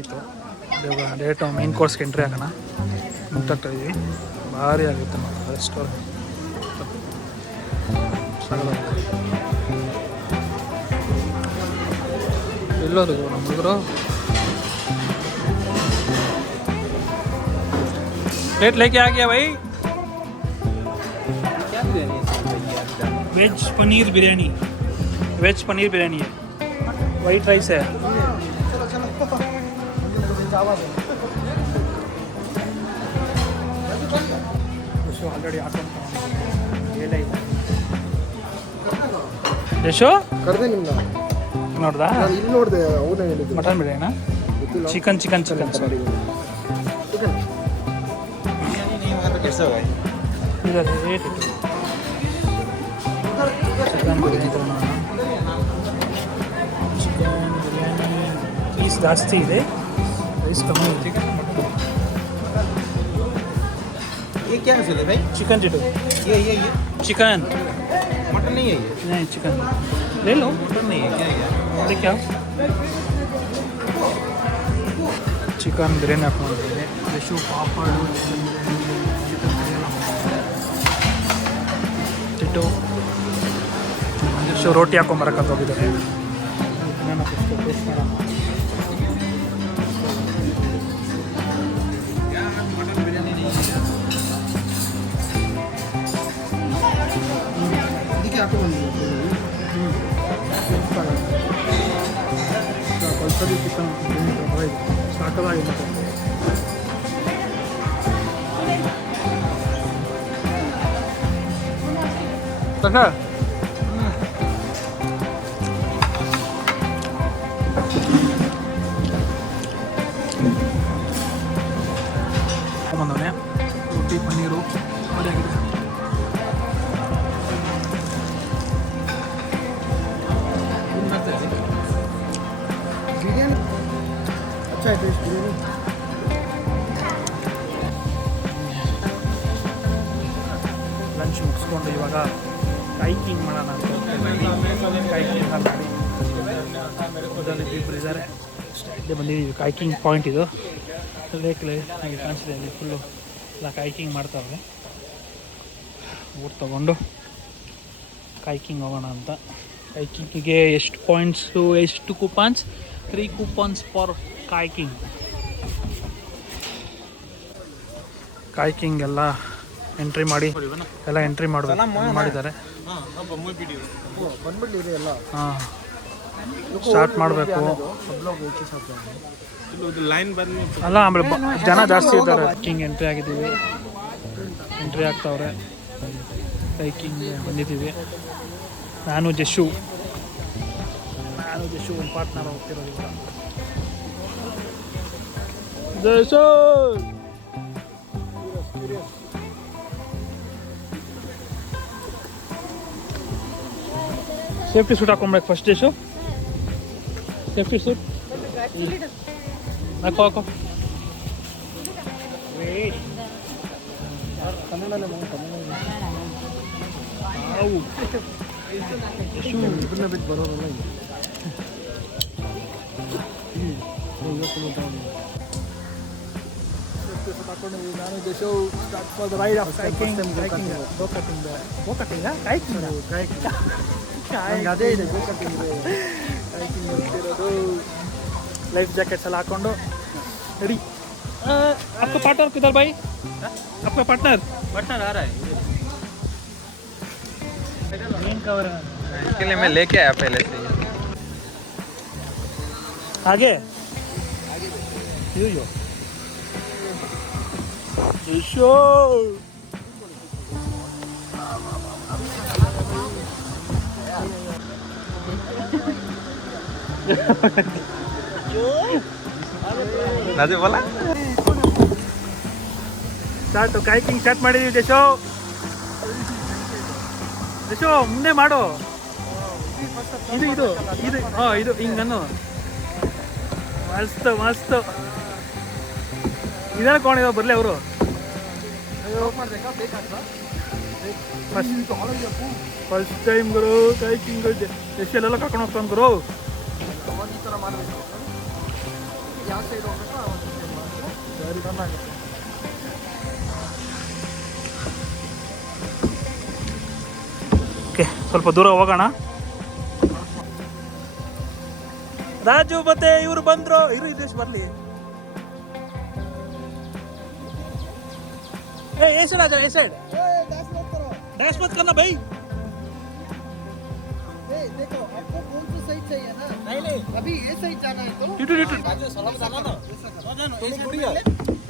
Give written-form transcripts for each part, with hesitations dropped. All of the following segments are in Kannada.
ಇವಾಗ ಡೈರೆಕ್ಟ್ ಮೈನ್ ಕೋರ್ಸ್ಗೆ ಎಂಟ್ರಿ ಆಗೋಣ ಮುಂತಾಗ್ತಾ ಇದ್ದೀವಿ. ಭಾರಿ ಆಗುತ್ತೆ ಮಾತ್ರ ರೆಸ್ಟೋರೆಂಟ್ ಎಲ್ಲೋದು ನಮ್ಮ ಹುಡುಗರು. प्लेट लेके आ गया भाई. वेज पनीर बिरयानी है. वाइट राइस है. ऑलरेडी यशो ಕರೆದೆ ನಿಮ್ನ ನೋಡ್ದಾ? ಇಲ್ಲಿ ನೋಡಿದೆ ಅವನೇ ಹೇಳಿದ್ದು ಮಟನ್ ಬಿರಿಯಾನಿ, ಚಿಕನ್ ಸಾರಿ कैसा हुआ इधर रेट चिकन बिरयानी पीस ಜಾಸ್ತಿ ಇದೆ, ರೈಸ್ ಕಮ್ಮಿ ಇದೆ. ये क्या है भाई? चिकन टिटू. ये चिकन मटन नहीं है ये? नहीं चिकन ले लो. मटन नहीं है क्या है? अरे क्या चिकन बिरयानी ಹಾಕೊಂಡಿದ್ದೀವಿ. ಫ್ರೆಶು ಪಾಪಡು ಟಿಟ್ಟು ಒಂದಿಷ್ಟು ರೋಟಿ ಹಾಕೊಂಬರಕ್ಕಂತ ಹೋಗಿದ್ದಾರೆ. ನಾನು ಟೇಸ್ಟ್ ಮಾಡೋಣ. ಇದಕ್ಕೆ ಹಾಕೋ ಪಲ್ಸರಿ ಚಿಕನ್ ಸಾಕದಾಗಿದೆ. ತಗ ಬಂದವನೇ ರೊಟ್ಟಿ ಪನ್ನೀರು ಆಗಿದೆ. बिरयानी अच्छा है टेस्ट बिरयानी. ಲಂಚ್ ಮುಗಿಸ್ಕೊಂಡು ಇವಾಗ ಕೈಕಿಂಗ್ ಮಾಡೋಣ ಅಂತ ಕೈಕಿಂಗ್ ಮಾಡಿ ಅದರಲ್ಲಿ ಇಬ್ಬರು ಇದ್ದಾರೆ. ಇಲ್ಲೇ ಬಂದಿದ್ದೀವಿ. ಕೈಕಿಂಗ್ ಪಾಯಿಂಟ್ ಇದು ಲೇಕ್ಲೆ ಹಾಗೆ ಕಾಣಿಸಿದೆ. ಅಲ್ಲಿ ಫುಲ್ಲು ಎಲ್ಲ ಕೈಕಿಂಗ್ ಮಾಡ್ತಾವೆ. ಊಟ ತೊಗೊಂಡು ಕೈಕಿಂಗ್ ಹೋಗೋಣ ಅಂತ. ಕೈಕಿಂಗಿಗೆ ಎಷ್ಟು ಪಾಯಿಂಟ್ಸು, ಎಷ್ಟು coupons? 3 coupons for kayaking. Kayaking ಎಲ್ಲ ಎಂಟ್ರಿ ಮಾಡಿ ಎಲ್ಲ ಎಂಟ್ರಿ ಮಾಡಿದ್ದಾರೆ. ಬಂದ್ಬಿಡ್ಲಿ ಎಲ್ಲ ಹಾಂ ಸ್ಟಾರ್ಟ್ ಮಾಡಬೇಕು. ಅಲ್ಲ ಆಮೇಲೆ ಜನ ಜಾಸ್ತಿ ಇದ್ದಾರೆ. ಕೈಕಿಂಗ್ ಎಂಟ್ರಿ ಆಗಿದ್ದೀವಿ. ಎಂಟ್ರಿ ಆಗ್ತಾವ್ರೆ. ಕೈಕಿಂಗ್ ಬಂದಿದ್ದೀವಿ. ನಾನು ಜಶು ಒಂದು ಪಾರ್ಟ್ನರ್ ಹೋಗ್ತಿರೋದು ಈಗ. ಜಶು ಸೇಫ್ಟಿ ಸೂಟ್ ಹಾಕೊಂಡ್ಬೇಕು ಫಸ್ಟ್. ಜಶು ಸೇಫ್ಟಿ ಸೂಟ್ ಹಾಕೋ. ಇಬ್ಬರನ್ನ ಬಿಟ್ಟು ಬರೋರಲ್ಲ ಈಗ. ನಾನು Jashu start for the ride of kayaking. ಅದೇ ಇದೆ ಕೈಕಿಂಗ್ ಹೋಗ್ತಿರೋದು. ಲೈಫ್ ಜಾಕೆಟ್ಸ್ ಎಲ್ಲ ಹಾಕೊಂಡು ರೆಡಿ. आपका पार्टनर किधर भाई? आपका पार्टनर आ रहा है. मेन कवर है. इसके लिए मैं लेके आया पहले से. आगे यो शो नाजे बोला ಸ್ಟಾರ್ಟ್. ಕೈಕಿಂಗ್ ಸ್ಟಾರ್ಟ್ ಮಾಡಿದ್ದೀವಿ. ಜಶೋ ಮುಂದೆ ಮಾಡು. ಇದು ಹಾಂ ಇದು ಹಿಂಗನ್ನು ಮಸ್ತ್ ಇದೆಲ್ಲ ಕೊಂಡಿದ್ದಾವೆ. ಬರಲಿ ಅವರು ಫಸ್ಟ್ ಟೈಮ್ ಗುರು ಕೈಕಿಂಗ್. ಜಶೆಲ್ಲ ಕರ್ಕೊಂಡು ಹೋಗ್ತಾನೆ ಗುರು. ಯಾವ ಸೈಡ್ ಹೋಗ್ಬೇಕು ಆ ಒಂದು ಸೈಡ್ ಮಾಡಿದ್ರೆ ದಾರಿ ಚೆನ್ನಾಗುತ್ತೆ. ಓಕೆ, ಸ್ವಲ್ಪ ದೂರ ಹೋಗೋಣ. ರಾಜು ಮತ್ತೆ ಇವ್ರು ಬಂದ್ರು. ಇರು ಇದೇಶ್ ಬರ್ಲಿ. ए साइड आ जाओ, ए साइड डैश मत करो, डैश मत करना भाई. देखो आपको कौन सी साइड चाहिए ना. नहीं अभी ये साइड जाना है तो राजू सलाम जाना ना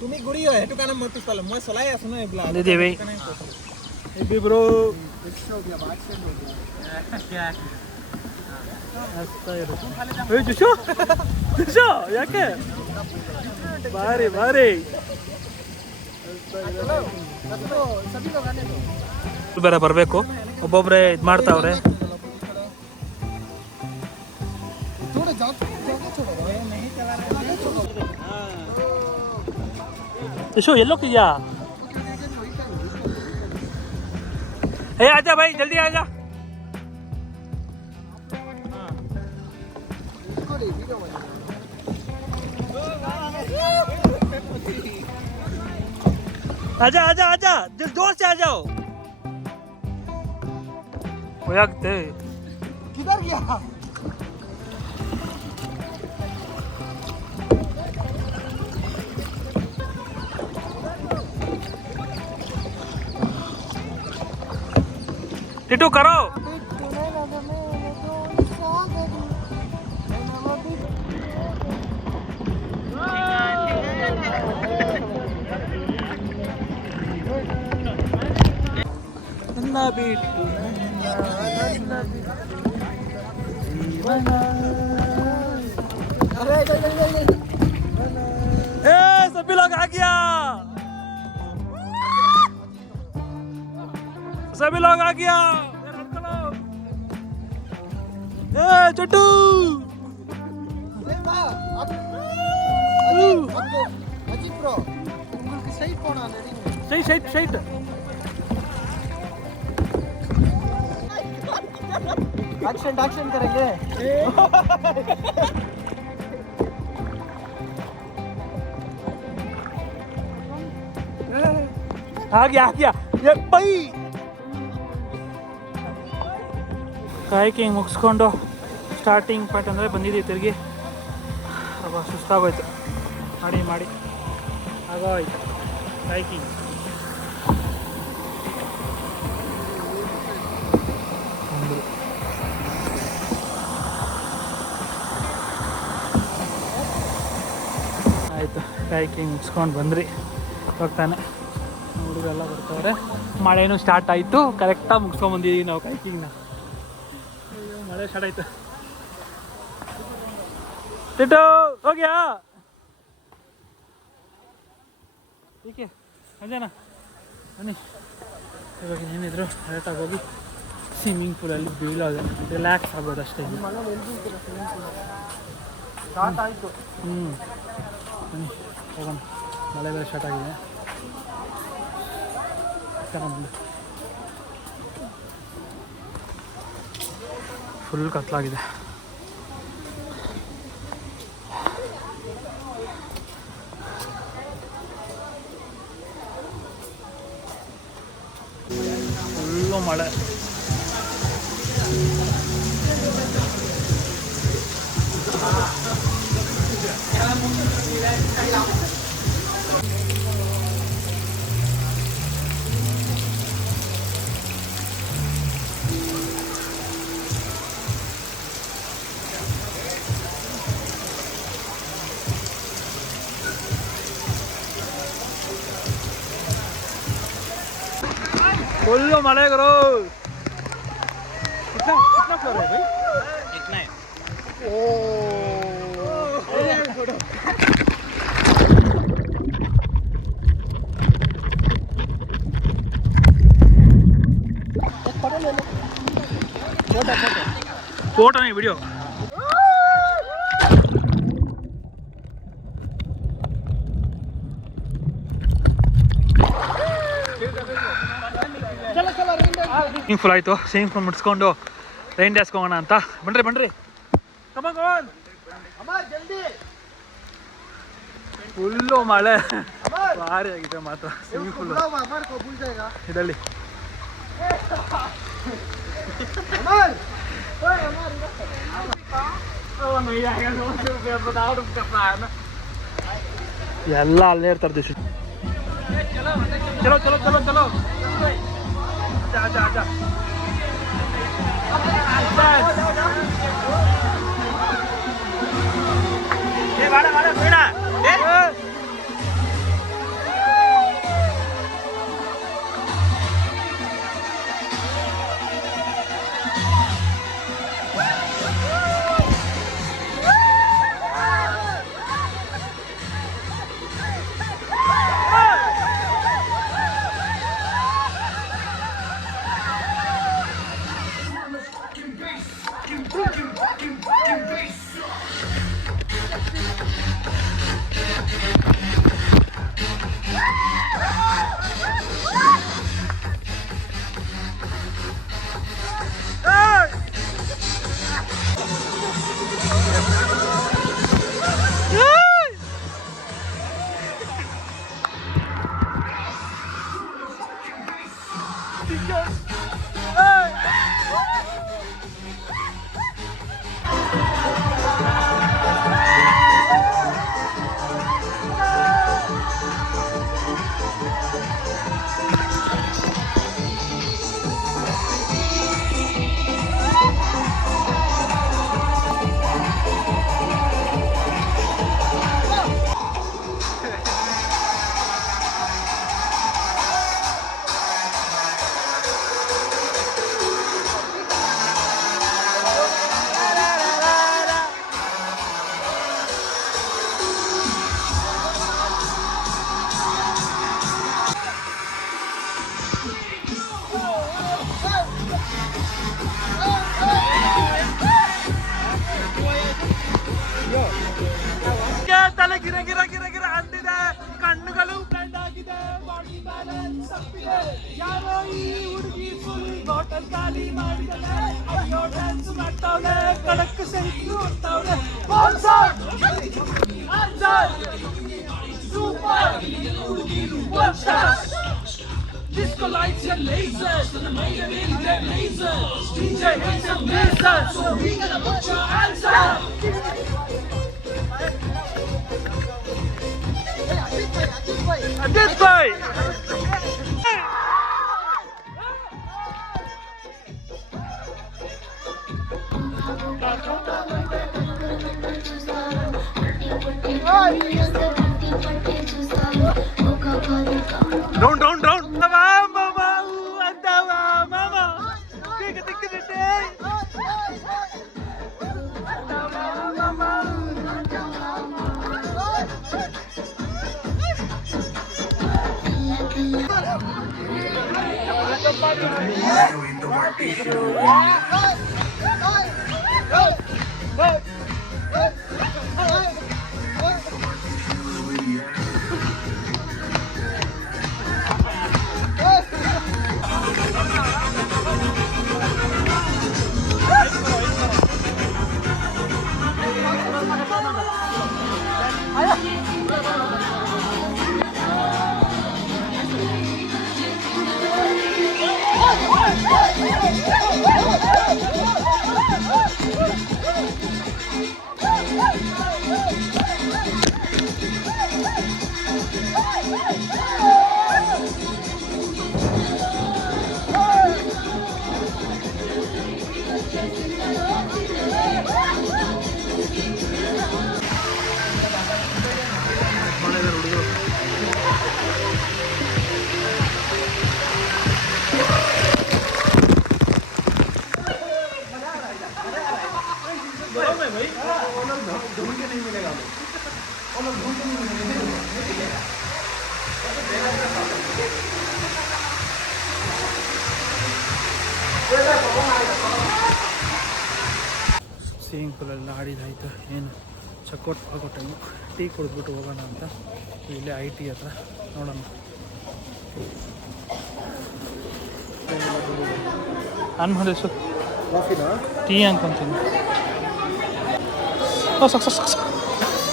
तुम्ही गुडी आहे हेटू काना मत पिसला मैं सलाय असनो एकला दे दे भाई. ए ब्रो रिक्शा हो गया, बात से हो गया. क्या ए जुशो जुशो ಯಾಕೆ ಬಾರಿ ಬಾರಿ. सभी लोग आने दो. ಬೇರೆ ಬರಬೇಕು, ಒಬ್ಬೊಬ್ಬರೇ ಇದು ಮಾಡ್ತಾವ್ರೆ. थोड़ा जाके छोड़ो, नहीं चला रहे छोड़ो. जुशो येलो किया. ए आजा भाई, जल्दी आजा. इसको ले वीडियो बना. आजा आजा आजा, जोर से आ जाओ. ಹೋಯಾಗ್ತೆ. किधर गया? टिटू करो. ನನ್ನ ಬಿಟ್ಟು अरे ए सभी लोग आ गया, सभी लोग आ गया. ए चट्टू अजीत ब्रो, உங்களுக்கு சைட் போனா நடிங்க. सही सही सही. एक्शन करेंगे. आ गया ये भाई. ಕಾಯ್ಕಿಂಗ್ ಮುಗಿಸ್ಕೊಂಡು ಸ್ಟಾರ್ಟಿಂಗ್ ಪಾಯಿಂಟ್ ಅಂದರೆ ಬಂದಿದ್ದೀವಿ ತಿರುಗಿ. ಅಬ್ಬ ಸುಸ್ತಾಗೋಯ್ತು, ಮಾಡಿ ಆಗೋಯ್ತು ಕಾಯ್ಕಿಂಗ್. ಆಯಿತು, ಕಾಯ್ಕಿಂಗ್ ಮುಗಿಸ್ಕೊಂಡು ಬಂದ್ರಿ. ಹೋಗ್ತಾನೆ ಹುಡುಗರೆಲ್ಲ ಬರ್ತಾವ್ರೆ. ಮಳೆನೂ ಸ್ಟಾರ್ಟ್ ಆಯಿತು, ಕರೆಕ್ಟಾಗಿ ಮುಗಿಸ್ಕೊಂಬಂದಿದ್ದೀವಿ ನಾವು ಕಾಯ್ಕಿಂಗ್ನ. ಮಳೆ ಸ್ಟಾರ್ಟ್ ಆಯಿತು. ಟಿಟು ಹೋಗ್ಯಾ ಏಕೆ ಅದೇನಾ ಬನ್ನಿ. ಇವಾಗ ಏನಿದ್ರು ಕರೆಕ್ಟಾಗಿ ಹೋಗಿ ಸ್ವಿಮ್ಮಿಂಗ್ ಪೂಲಲ್ಲಿ ಬೀಳೋದು, ರಿಲ್ಯಾಕ್ಸ್ ಆಗೋದು ಅಷ್ಟೇ. ಸ್ಟಾರ್ಟ್ ಆಯಿತು. ಬನ್ನಿ ಹೋಗೋಣ, ಮಳೆ ಬೇರೆ ಸ್ಟಾರ್ಟ್ ಆಗಿದೆ. ತಗೊಂಡು ಫುಲ್ ಕತ್ಲಾಗಿದೆ. ಫುಲ್ಲು ಮಳೆ. फुल्लो मले करो. कितना फ्लोर है भाई? इतना है. फोटो नहीं वीडियो. ಸ್ವಿಮ್ಮಿಂಗ್ ಫುಲ್ ಆಯಿತು. ಸ್ವಿಮ್ಮಿಂಗ್ ಫುಲ್ ಮುಟ್ಸ್ಕೊಂಡು ರೈನ್ ಡ್ಯಾನ್ಸ್ಗೆ ಹೋಗೋಣ ಅಂತ. ಬನ್ರಿ ಕಮಾನ್ ಅಮ್ಮ ಜಲ್ದಿ. ಫುಲ್ಲು ಮಳೆ ಭಾರಿ ಆಗಿದೆ ಮಾತ್ರ ಸ್ವಿಮ್ಮಿಂಗ್ ಪೂಲ್ को भूल जाएगा ಇದರಲ್ಲಿ ಎಲ್ಲ ಅಲ್ಲೇ ಇರ್ತಾರೆ ದಿವಸ ಚಲೋ ಚಲೋ ಚಲೋ ಚಲೋ ಆಜಾ ಆಜಾ ಬೇಡ ಬೇಡ ಬೇಡ ತಲೆ ಗಿರ ಗಿರ ಗಿರ ಗಿರ ಅಂತಿದೆ ಕಣ್ಣುಗಳು ಬ್ಲೈಂಡ್ ಆಗಿದೆ ಬಾಡಿ ಬ್ಯಾಲೆನ್ಸ್ ತಪ್ಪಿದೆ ಯಾರೋ ಈ ಹುಡುಗಿ ಫುಲ್ ಬಾಟಲ್ ಖಾಲಿ ಮಾಡಿದಾನೆ ಅಯ್ಯೋ ಡ್ಯಾನ್ಸ್ ಮಾಡ್ತಾವ್ನೆ ಕಡಕ್ ಸೆಲ್ಫಿ ನೋಡ್ತಾವ್ನೆ answer super one shot Disco lights and lasers, and the main in their lasers. DJ hits and lasers, so we gonna put your hands up. This way. Don't. Mama, andava, mama. Tikka. Mama. Swimming ಪೂಲಲ್ಲಿ ಆಡಿದಾಯ್ತು ಏನು ಚೆಕ್ಔಟ್ ಆಗೋ ಟೈಮು ಟೀ ಕುಡಿದ್ಬಿಟ್ಟು ಹೋಗೋಣ ಅಂತ ಇಲ್ಲೇ IT ಹತ್ರ ನೋಡೋಣ. ಅನ್ಮಾಡಿ ಸರ್ ಟೀ ಅನ್ಕೊಂತೀನಿ.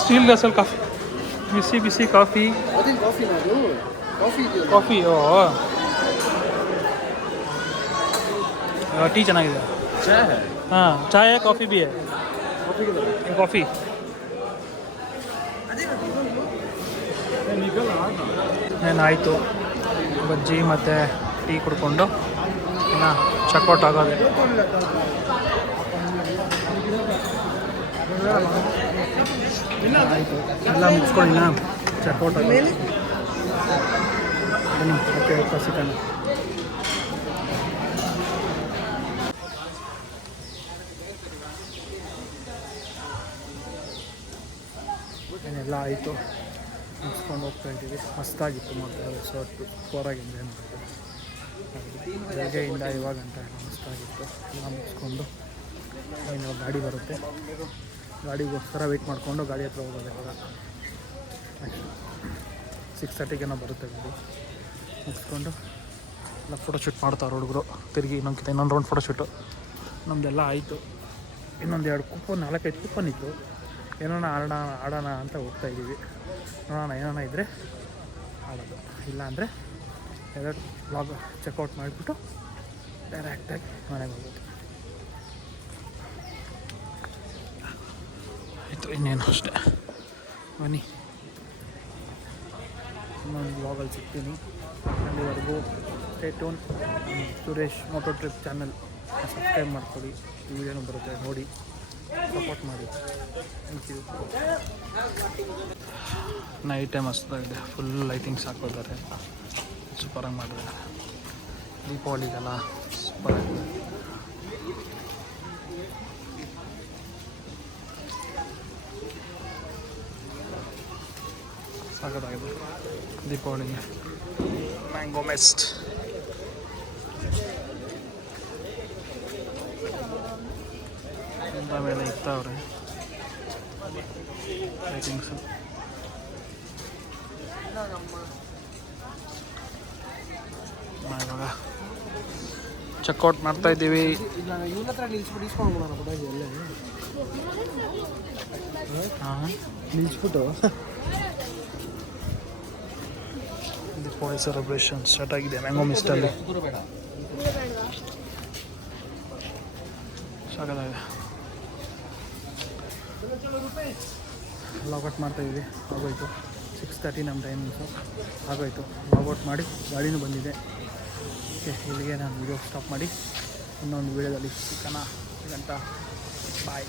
ಸ್ಟೀಲ್ ಗ್ಲಾಸಲ್ಲಿ ಕಾಫಿ ಬಿಸಿ ಬಿಸಿ ಕಾಫಿ. ಅದೇನು ಕಾಫಿನ ಅದು? ಕಾಫಿ ಇದೆಯಲ್ಲ. ಕಾಫಿ ಟೀ ಚೆನ್ನಾಗಿದೆ. ಹಾಂ ಚಾಯ್ ಕಾಫಿ ಬಿ ಕಾಫಿ. ಏನಾಯಿತು ಬಜ್ಜಿ ಮತ್ತು ಟೀ ಕುಡ್ಕೊಂಡು ಇನ್ನು ಚೆಕ್ಔಟ್ ಆಗೋದೆ. ಆಯಿತು ಎಲ್ಲ ಮುಗಿಸ್ಕೊಂಡು ಇನ್ನು ಚೆಕ್ಔಟ್ ಆಗೋದು. ಬನ್ನಿ ಓಕೆ ಸಿಗೋಣ. ಏನೆಲ್ಲ ಆಯಿತು ಮುಗಿಸ್ಕೊಂಡು ಹೋಗ್ತಾ ಇದ್ದೀವಿ. ಮಸ್ತಾಗಿತ್ತು ಮಾತ್ರ ರೆಸಾರ್ಟು ಸೂಪರಾಗಿ ಎಂಜಾಯ್ ಮಾಡಿದ್ದು. ಬೆಳಗ್ಗೆಯಿಂದ ಇವಾಗ ಅಂತ ಎಲ್ಲ ಮಸ್ತಾಗಿತ್ತು. ಎಲ್ಲ ಮುಗಿಸ್ಕೊಂಡು ಇವಾಗ ಗಾಡಿ ಬರುತ್ತೆ, ಗಾಡಿಗೋಸ್ಕರ ವೆಯ್ಟ್ ಮಾಡಿಕೊಂಡು ಗಾಡಿ ಹತ್ರ ಹೋಗೋದು. ಇವಾಗ ನೆಕ್ಸ್ಟ್ 6:30 ಬರುತ್ತೆ ಗಾಡಿ. ಮುಗಿಸ್ಕೊಂಡು ಎಲ್ಲ ಫೋಟೋಶೂಟ್ ಮಾಡ್ತಾರೆ ಹುಡುಗರು. ತಿರುಗಿ ಇನ್ನೊಂದು ರೌಂಡ್ ಫೋಟೋಶೂಟು ನಮ್ಮದೆಲ್ಲ ಆಯಿತು. ಇನ್ನೊಂದು 4-5 ಕೂಪನ್ ಇತ್ತು. ಏನೋನ ಆಡೋಣ ಅಂತ ಹೋಗ್ತಾ ಇದ್ದೀವಿ. ನೋಡೋಣ ಏನೋನ ಇದ್ದರೆ ಆಡೋದು, ಇಲ್ಲ ಅಂದರೆ ಎರಡು ವ್ಲಾಗ್ ಚೆಕ್ಔಟ್ ಮಾಡಿಬಿಟ್ಟು ಡೈರೆಕ್ಟಾಗಿ ಮನೆಗೆ ಹೋಗೋದು. ಆಯಿತು ಇನ್ನೇನು ಅಷ್ಟೇ. ಬನ್ನಿ ಇನ್ನೊಂದು ವ್ಲಾಗಲ್ಲಿ ಸಿಗ್ತೀನಿ. ಅಲ್ಲಿವರೆಗೂ stay tune. Suresh moto trip channel subscribe ಮಾಡ್ಕೊಳ್ಳಿ. ಈ ವಿಡಿಯೋನೂ ಬರುತ್ತೆ ನೋಡಿ, ಸಪೋರ್ಟ್ ಮಾಡಿ. Thank you. ನೈಟ್ ಟೈಮ್ ಮಸ್ತಾಗಿದೆ. ಫುಲ್ ಲೈಟಿಂಗ್ಸ್ ಹಾಕೋತಾರೆ, ಸೂಪರಾಗಿ ಮಾಡಿದ್ದಾರೆ. ದೀಪಾವಳಿಗೆಲ್ಲ ಸೂಪರಾಗಿದೆ. ಸಾಕಾಗಿದೆ ದೀಪಾವಳಿಗೆ. ಮ್ಯಾಂಗೋ ಮೆಸ್ಟ್ ಮೇಲೆ ಇರ್ತಾವ್ರೆ ಲೈಟಿಂಗ್ಸು. ಇವಾಗ ಚೆಕ್ಔಟ್ ಮಾಡ್ತಾ ಇದ್ದೀವಿ. ಹಾಂ ನಿಲ್ಲಿಸ್ಬಿಟ್ಟು ದೀಪಾವಳಿ ಸೆಲೆಬ್ರೇಷನ್ ಸ್ಟಾರ್ಟ್ ಆಗಿದೆ ಮ್ಯಾಂಗೋ ಮಿಸ್ಟಲ್ಲಿ. ಸಾಕಾಗಿದೆ. ಲಾಗೌಟ್ ಮಾಡ್ತಾಯಿದ್ವಿ. ಆಗೋಯ್ತು 6:30 ನಮ್ಮ ಟೈಮಿಂಗ್ಸು ಆಗೋಯ್ತು. ಲಾಗೌಟ್ ಮಾಡಿ ಗಾಡಿನೂ ಬಂದಿದೆ. ಓಕೆ ಇಲ್ಲಿಗೆ ನಾನು ವೀಡಿಯೋ ಸ್ಟಾಪ್ ಮಾಡಿ ಇನ್ನೊಂದು ವೀಡಿಯೋದಲ್ಲಿ ಸಿಗೋಣ. ಗಂಟ ಬಾಯ್.